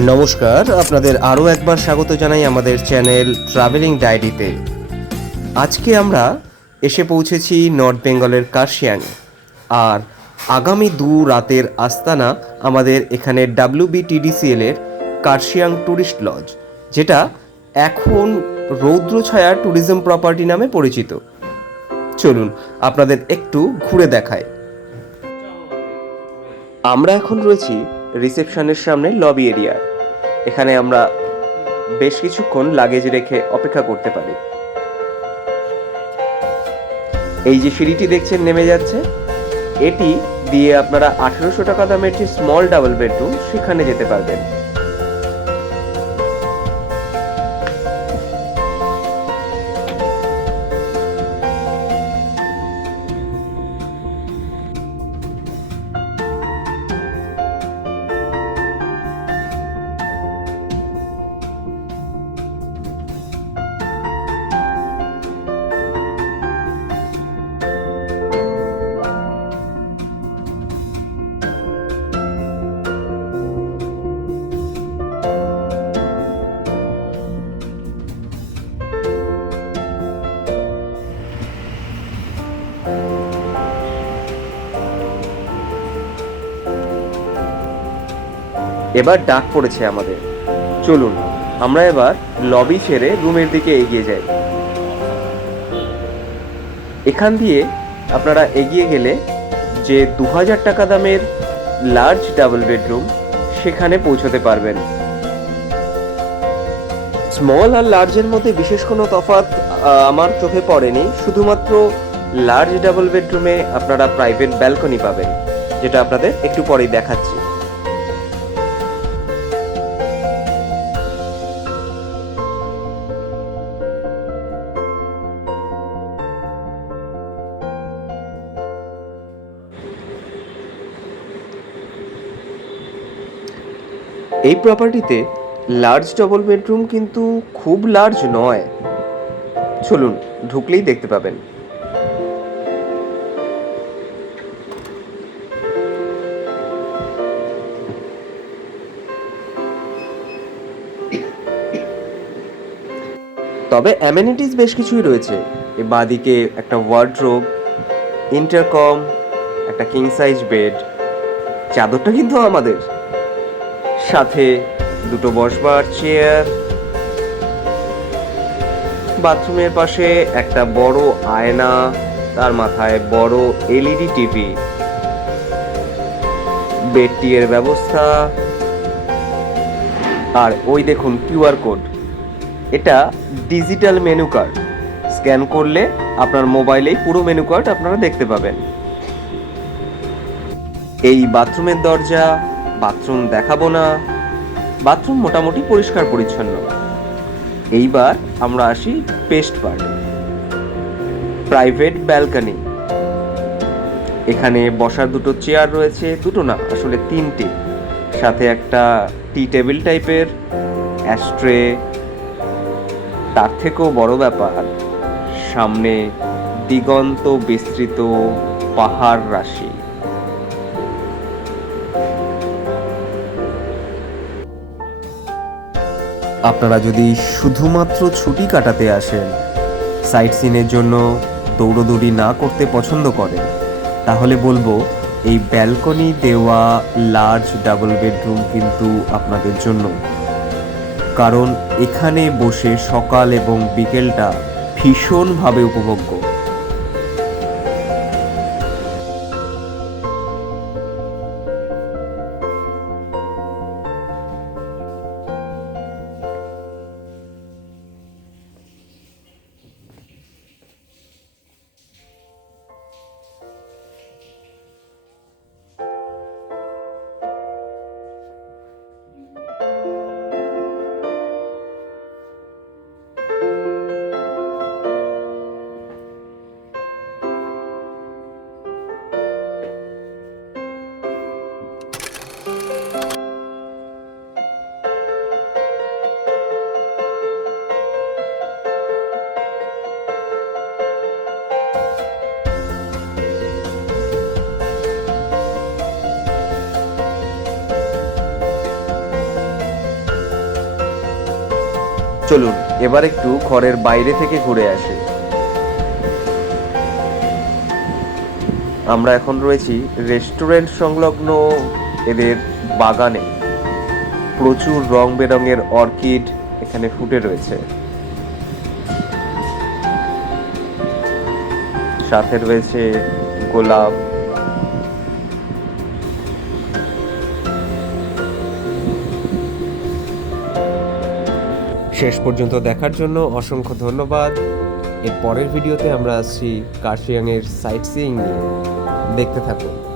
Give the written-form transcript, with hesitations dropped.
নমস্কার, আপনাদের আরও একবার স্বাগত জানাই আমাদের চ্যানেল ট্রাভেলিং ডায়েরিতে। আজকে আমরা এসে পৌঁছেছি নর্থ বেঙ্গলের কার্শিয়াং, আর আগামী রাতের আস্তানা আমাদের এখানে WBTDCL এর কার্শিয়াং ট্যুরিস্ট লজ, যেটা এখন রৌদ্রছায়া ট্যুরিজম প্রপার্টি নামে পরিচিত। চলুন আপনাদের একটু ঘুরে দেখায়। আমরা এখন রয়েছি রিসেপশনের সামনে লবি এরিয়ায়। এখানে আমরা বেশ কিছুক্ষণ লাগেজ রেখে অপেক্ষা করতে পারি। এই যে সিঁড়িটি দেখছেন নেমে যাচ্ছে, এটি দিয়ে আপনারা 1800 টাকা দামের যে স্মল ডাবল বেডরুম সেখানে যেতে পারবেন। এবার ডাক পড়েছে আমাদের, চলুন আমরা এবার লবি ছেড়ে রুমের দিকে এগিয়ে যাই। এখান দিয়ে আপনারা এগিয়ে গেলে যে 2000 টাকা দামের লার্জ ডাবল বেডরুম সেখানে পৌঁছতে পারবেন। স্মল আর লার্জের মধ্যে বিশেষ কোনো তফাৎ আমার চোখে পড়েনি, শুধুমাত্র লার্জ ডাবল বেডরুমে আপনারা প্রাইভেট ব্যালকনি পাবেন, যেটা আপনাদের একটু পরেই দেখাচ্ছি। এই প্রপার্টিতে লার্জ ডবল বেডরুম কিন্তু খুব লার্জ নয়, চলুন ঢুকলেই দেখতে পাবেন। তবে অ্যামেনিটিস বেশ কিছুই রয়েছে। এ বাঁদিকে একটা ওয়ার্ডরোব, ইন্টারকম, একটা কিং সাইজ বেড, চাদরটা কিন্তু আমাদের, সাথে দুটো বসবার চেয়ার, বাথরুমের পাশে একটা বড় আয়না, তার মাথায় বড় LED টিভি, বেডটির ব্যবস্থা, আর ওই দেখুন QR কোড। এটা ডিজিটাল মেনু কার্ড, স্ক্যান করলে আপনার মোবাইলেই পুরো মেনু কার্ড আপনারা দেখতে পাবেন। এই বাথরুমের দরজা, বাথরুম দেখাবো না, বাথরুম মোটামুটি পরিষ্কার পরিচ্ছন্ন। এইবার আমরা আসি বেস্ট পার্টে, প্রাইভেট ব্যালকনি। এখানে বসার দুটো চেয়ার রয়েছে, দুটো না আসলে তিনটে, সাথে একটা টি টেবিল টাইপের অ্যাস্ট্রে। তার থেকেও বড় ব্যাপার, সামনে দিগন্ত বিস্তৃত পাহাড় রাশি। আপনারা যদি শুধুমাত্র ছুটি কাটাতে আসেন, সাইট সিনের জন্য দৌড়দৌড়ি না করতে পছন্দ করেন, তাহলে বলবো এই ব্যালকনি দেওয়া লার্জ ডাবল বেডরুম কিন্তু আপনাদের জন্য। কারণ এখানে বসে সকাল এবং বিকেলটা ভীষণভাবে উপভোগ্য। চলুন এবার একটু ঘরের বাইরে থেকে ঘুরে আসি। আমরা এখন রয়েছি রেস্টুরেন্ট সংলগ্ন এদের বাগানে। প্রচুর রং বেরঙের অর্কিড এখানে ফুটে রয়েছে, সাথে রয়েছে গোলাপ। শেষ পর্যন্ত দেখার জন্য অসংখ্য ধন্যবাদ। এর পরের ভিডিওতে আমরা আসছি কার্শিয়াংয়ের সাইট সিইং নিয়ে, দেখতে থাকুন।